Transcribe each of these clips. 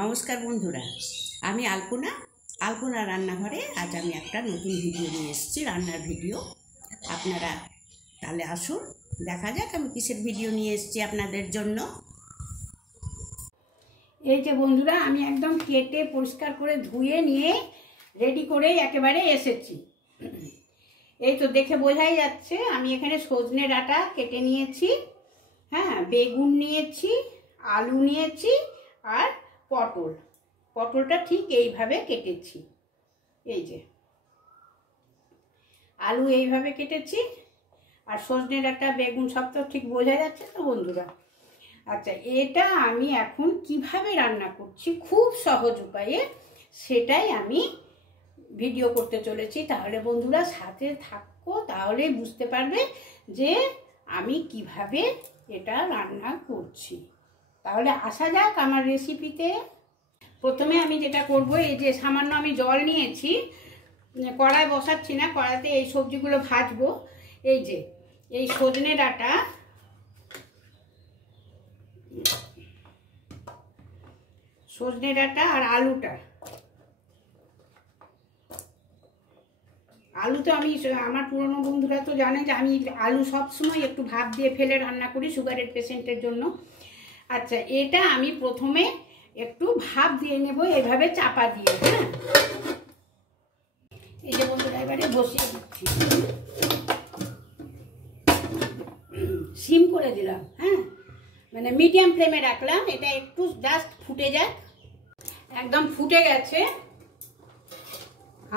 নমস্কার বন্ধুরা, আমি আলপনা রান্নাঘরে আজ আমি একটা নতুন ভিডিও নিয়ে এসেছি, রান্নার ভিডিও। আপনারা তাহলে আসুন দেখা যাক আমি কিসের ভিডিও নিয়ে এসেছি আপনাদের জন্য। এই যে বন্ধুরা, আমি একদম কেটে পরিষ্কার করে ধুয়ে নিয়ে রেডি করে একেবারে এসেছি। এই তো দেখে বোঝাই যাচ্ছে আমি এখানে সজনে ডাঁটা কেটে নিয়েছি, হ্যাঁ, বেগুন নিয়েছি, আলু নিয়েছি আর পটলটা ঠিক এইভাবে কেটেছি। এই যে আলু এইভাবে কেটেছি আর সজনে ডাঁটা বেগুন সব তো ঠিক বোঝা যাচ্ছে তো বন্ধুরা। আচ্ছা, এটা আমি এখন কিভাবে রান্না করছি খুব সহজ উপায়ে, সেটাই আমি ভিডিও করতে চলেছি। তাহলে বন্ধুরা সাথে থাকো, তাহলে বুঝতে পারবে যে আমি কিভাবে এটা রান্না করছি। তাহলে আসা যাক আমার রেসিপিতে। প্রথমে আমি যেটা করব, এই যে সামান্য আমি জল নিয়েছি, কড়াই বসাচ্ছি না, কড়াইতে এই সবজিগুলো ভাজবো। এই যে এই সজনে ডাঁটা, আর আলু তো আমি, আমার পুরনো বন্ধুরা তো জানে যে আমি আলু সবসময় একটু ভাপ দিয়ে ফেলে রান্না করি সুগারের পেশেন্টের জন্য। আচ্ছা, এটা আমি প্রথমে একটু ভাপ দিয়ে নেব এইভাবে চাপা দিয়ে। হ্যাঁ, এই যে বন্ধুরা এবারে বসিয়ে দিচ্ছি, সিম করে দিলাম, হ্যাঁ, মানে মিডিয়াম ফ্লেমে রাখলাম। এটা একটু জাস্ট ফুটে যাক। একদম ফুটে গেছে,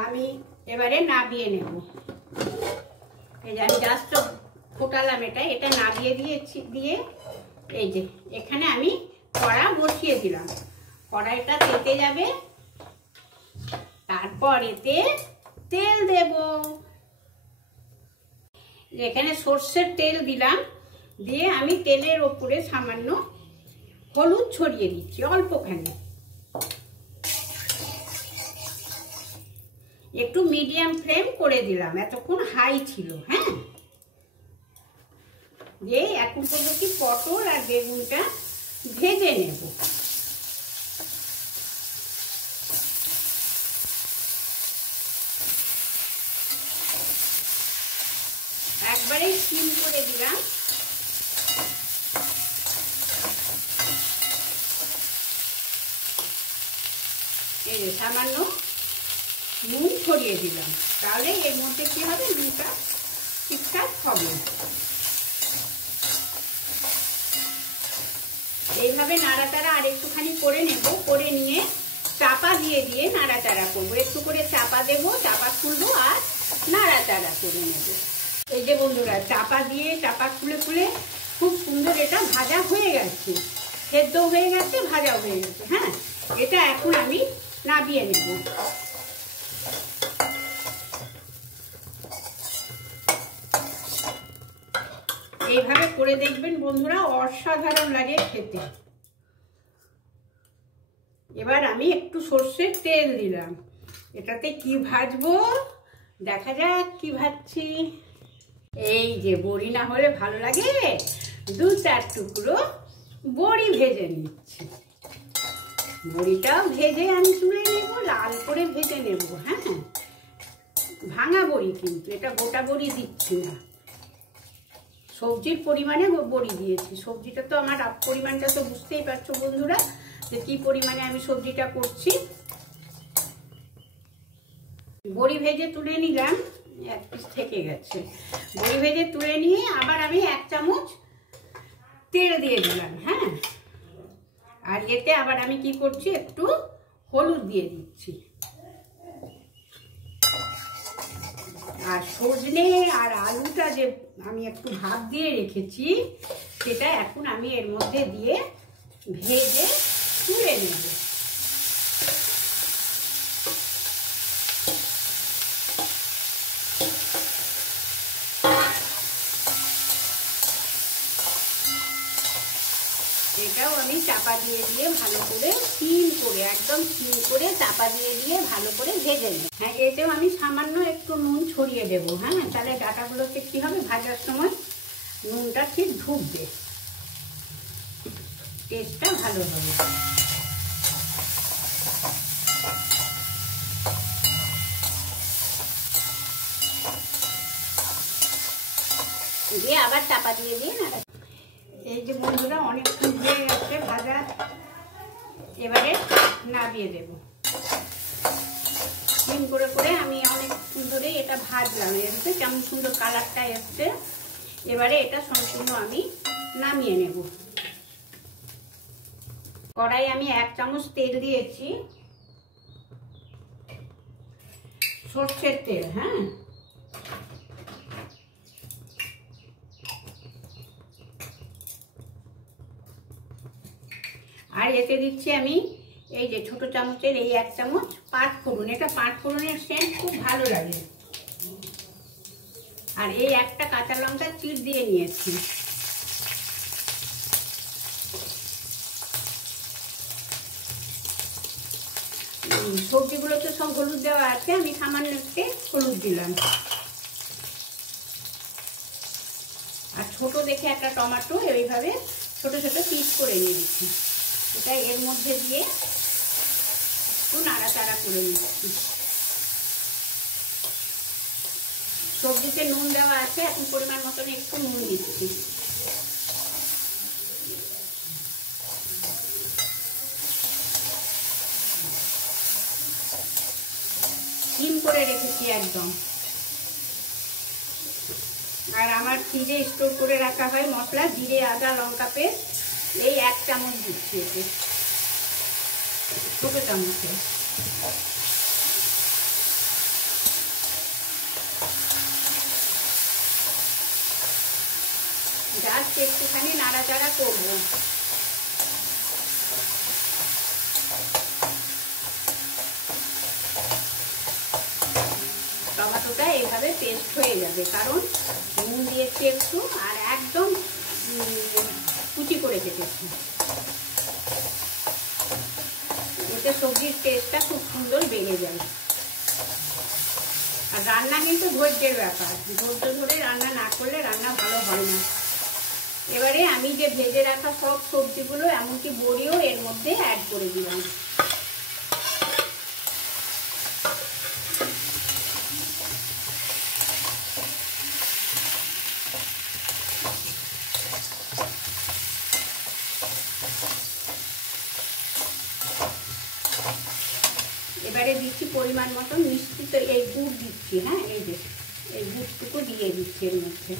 আমি এবারে নাবিয়ে নেব। এই যে আমি জাস্ট ফোটালাম, এটা নাবিয়ে দিয়ে এই যে এখানে আমি কড়া বসিয়ে দিলাম। কড়াইটা তেতে যাবে, তারপর এতে তেল দেব। এখানে সর্ষের তেল দিলাম, দিয়ে আমি তেলের ওপরে সামান্য হলুদ ছড়িয়ে দিচ্ছি, অল্পখানি। একটু মিডিয়াম ফ্লেম করে দিলাম, এতক্ষণ হাই ছিল। হ্যাঁ, দিয়ে এখন করবো কি, পটল আর বেগুনটা ভেজে নেব। একবারে সিম করে দিলাম। এই যে সামান্য নুন ছড়িয়ে দিলাম, তাহলে এর মধ্যে কি হবে, নুনটা ঠিকঠাক হবে। এইভাবে নাড়াচাড়া আর একটুখানি করে নেব, করে নিয়ে চাপা দিয়ে নাড়াচাড়া করবো। একটু করে চাপা দেব, চাপা খুলবো আর নাড়াচাড়া করে নেব। এই যে বন্ধুরা, চাপা খুলে খুব সুন্দর এটা ভাজা হয়ে গেছে, সেদ্ধও হয়ে গেছে, ভাজাও হয়ে গেছে। হ্যাঁ, এটা এখন আমি নাবিয়ে নেব। এইভাবে করে দেখবেন বন্ধুরা, অসাধারণ লাগে খেতে। এবার আমি একটু সর্ষের তেল দিলাম। এটাতে কি ভাজবো দেখা যাক কি ভাজছি। এই যে বড়ি না হলে ভালো লাগে, 2-4 টুকরো বড়ি ভেজে নিচ্ছি। বড়িটাও ভেজে আমি তুলে নেব, লাল করে ভেজে নেব। হ্যাঁ, ভাঙা বড়ি, কিন্তু এটা গোটা বড়ি দিচ্ছি না। সবজির পরিমাণে বড়ি দিয়েছি। সবজিটা তো আমার পরিমাণটা তো বুঝতেই পারছো বন্ধুরা, যে কি পরিমাণে আমি সবজিটা করছি। বড়ি ভেজে তুলে নিলাম, 1 পিস থেকে গেছে। বড়ি ভেজে তুলে নিয়ে আবার আমি 1 চামচ তেল দিয়ে দিলাম। হ্যাঁ, আর এতে আবার আমি কি করছি, একটু হলুদ দিয়ে দিচ্ছি। আর সজনে আর আলুটা যে আমি একটু ভাপ দিয়ে রেখেছি, সেটা এখন আমি এর মধ্যে দিয়ে ভেজে তুলে নেব। এটাও আমি চাপা দিয়ে ভালো করে একদম সিম করে চাপা দিয়ে ভালো করে ভেজে নেব। হ্যাঁ, এতেও আমি সামান্য একটু নুন ছড়িয়ে দেব। হ্যাঁ, তাহলে ডাঁটাগুলোতে কি হবে, ভাজার সময় নুনটা ঠিক ঢুকবে, টেস্টটা ভালো হবে। দিয়ে আবার চাপা দিয়ে দিয়ে নাড়া। এই যে বন্ধুরা অনেকক্ষণ হয়ে গেছে ভাজা, এবারে নামিয়ে দেব। ডিম করে করে আমি অনেকক্ষণ ধরে এটা ভাজলাম, এতে কেমন সুন্দর কালারটা এসছে। এবারে এটা সম্পূর্ণ আমি নামিয়ে নেব। কড়াই আমি 1 চামচ তেল দিয়েছি, সরষের তেল। হ্যাঁ, আর এতে দিচ্ছি আমি এই যে ছোট চামচের এই 1 চামচ পাঁচ ফোড়ন। এটা পাঁচ ফোড়নের সেন্ট খুব ভালো লাগে। আর এই একটা কাঁচা লঙ্কা চিড় দিয়ে নিয়েছি। সবজিগুলোতে সব হলুদ দেওয়া আছে, আমি সামান্য একটু হলুদ দিলাম। আর ছোট দেখে একটা টমেটো এইভাবে ছোট ছোট পিস করে নিয়ে দিচ্ছি। এটা এর মধ্যে দিয়ে একটু নাড়াচাড়া করে নিচ্ছি। সবজিতে নুন দেওয়া আছে, এখন পরিমাণ মতন একটু নুন দিচ্ছি। সিম করে রেখেছি একদম। আর আমার ফ্রিজে স্টোর করে রাখা হয় মশলা, জিরে আদা লঙ্কা পেস্ট, এই 1 চামচ দিচ্ছি এতে, ছোট চামচে। জাস্ট একটুখানি নাড়াচাড়া করবো। টমেটোটা এইভাবে পেস্ট হয়ে যাবে, কারণ নুন দিয়েছি একটু আর একদম কুচি করে কেটেছি। এতে সবজির টেস্টটা খুব সুন্দর বেড়ে যায়। আর রান্না কিন্তু ধৈর্যের ব্যাপার, ধৈর্য ধরে রান্না না করলে রান্না ভালো হয় না। এবারে আমি যে ভেজে রাখা সব সবজিগুলো এমনকি বড়িও এর মধ্যে অ্যাড করে দিলাম। এবারে দিচ্ছি পরিমাণ মতন মিষ্টি, তো এই গুড় দিচ্ছি। হ্যাঁ, এই যে এই গুড়টুকু দিয়ে দিচ্ছি এর মধ্যে।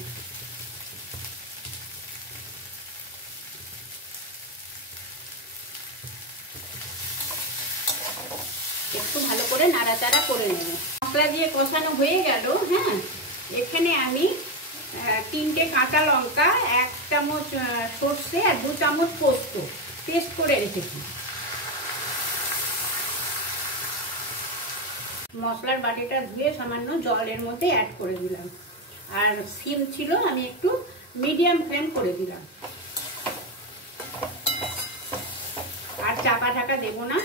একটু ভালো করে নাড়াচাড়া করে নেব। মশলা দিয়ে কষানো হয়ে গেল। হ্যাঁ, এখানে আমি 3টে কাঁচা লঙ্কা, 1 চামচ সর্ষে আর 2 চামচ পোস্ত পেস্ট করে রেখেছি। মশলার বাটিটা ধুয়ে সামান্য জলের মধ্যে অ্যাড করে দিলাম। আর সিম ছিল, আমি একটু মিডিয়াম ফ্লেম করে দিলাম। আর চাপা ঢাকা দেব না,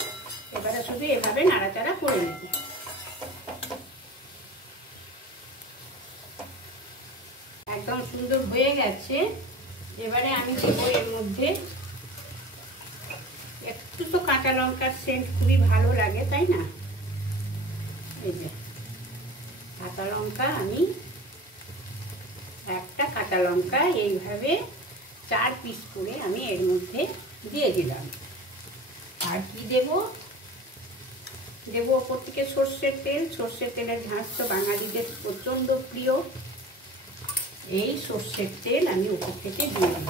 এবারে শুধু এভাবে নাড়াচাড়া করে নেব। একদম সুন্দর হয়ে গেছে। এবারে আমি দেবো এর মধ্যে একটু, তো কাঁচা লঙ্কার সেন্ট খুবই ভালো লাগে, তাই না? এই যে কাঁচা লঙ্কা, আমি একটা কাঁচা লঙ্কা এইভাবে 4 পিস করে আমি এর মধ্যে দিয়ে দিলাম। আর কি দেব? দেবো ওপর থেকে সর্ষের তেল। সর্ষের তেলের ঝাঁজ তো বাঙালিদের প্রচণ্ড প্রিয়। এই সর্ষের তেল আমি উপর থেকে দিয়ে দিলাম।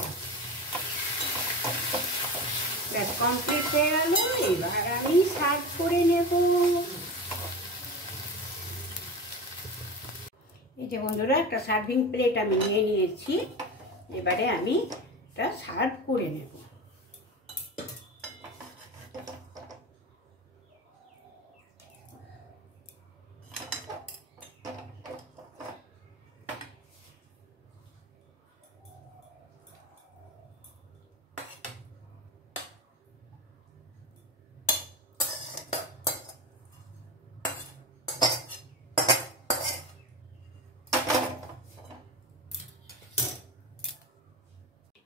ব্যাস, কমপ্লিট হয়ে গেল। এবার আমি সার্ভ করে নেব। এই যে বন্ধুরা, একটা সার্ভিং প্লেট আমি নিয়ে নিয়েছি। এবারে আমি এটা সার্ভ করে নেব।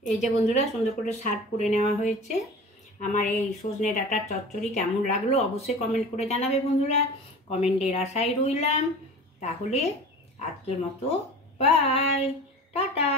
এই যে বন্ধুরা, সুন্দর করে সার্ভ করে নেওয়া হয়েছে। আমার এই সজনে ডাঁটার চচ্চড়ি কেমন লাগলো অবশ্যই কমেন্ট করে জানাবে বন্ধুরা। কমেন্টের আশায় রইলাম। তাহলে আজকের মতো বাই, টাটা।